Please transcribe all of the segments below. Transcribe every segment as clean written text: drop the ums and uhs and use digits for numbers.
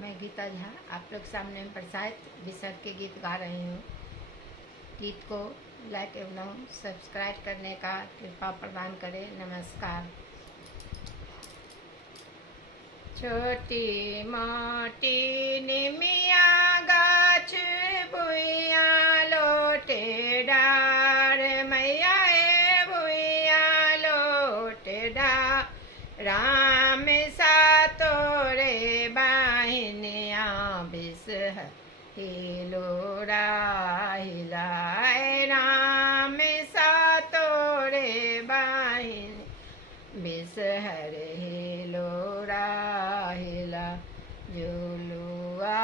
मैं गीता झा आप लोग सामने में प्रसाद विसर्ग के गीत गा रही हूँ। गीत को लाइक एवं सब्सक्राइब करने का कृपा प्रदान करें। नमस्कार। छोटी मोटी निमिया गाछ भुइया लोटे डार मैया हे भुइया लोटे डार राम सा तोरे बाहिनिया बिसह हिलोरा हिलाए राम सा तोरे बाहिन बिसहर हिलोरा हिला झुलुआ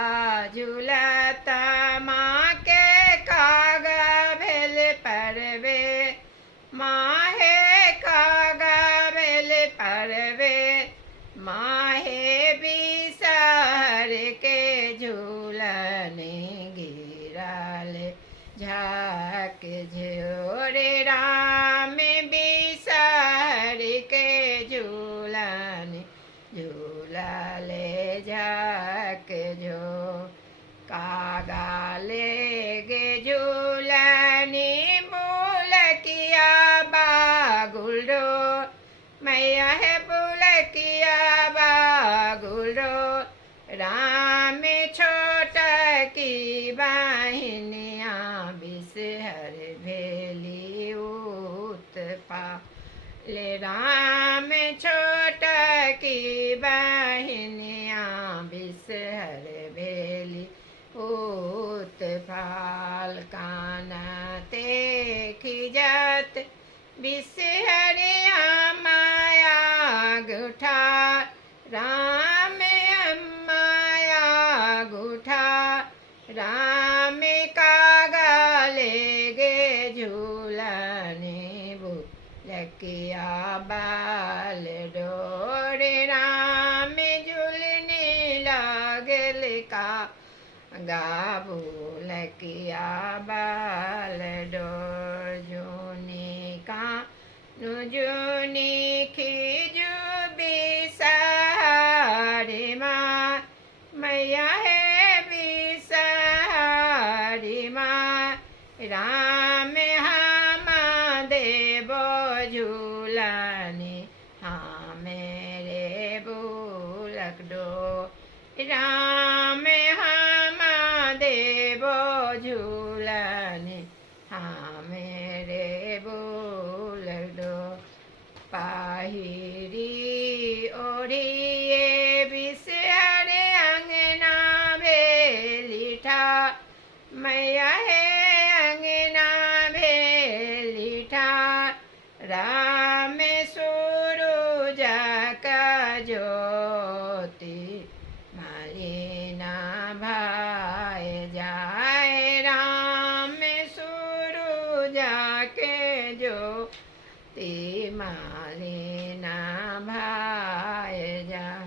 झुलता माँ के कागा भेल परवे माहे कागा भेल परवे माहे बिसहर के झूलने गिराल झाक झोरे राम बिसहर के झूलने झूलाले झाक झो कागा ले गे झूलनी बुलकिया बागुलो मैया है बुलकिया बागुलो राम छोटा की बाहिनिया बिसहर भेली उत्पा ले राम छोटा की बहनिया बिसहर भेली उत्पाल काना ते खिजत बिसहरिया माया गुठा राम माया गुठा राम कागा ले गे झूलने लकिया बाल डोरे राम झूलने लागल का गाबू लकिया बाल डोर जूनी का नुजूनी खिजू बिसहर माँ मैया है बिसहर माँ राम झूलने हाँ मेरे बुलक डो राम हम देवो झूलने हाँ मेरे बुलक डो पाहिरी ओढ़िए बिसहर अंगना भेलिठा मैया है अंगना भेलिठा राम सूरज का ज्योति मालिना भाई जाए राम सूरज के ज्योति मालिना भाई जाए।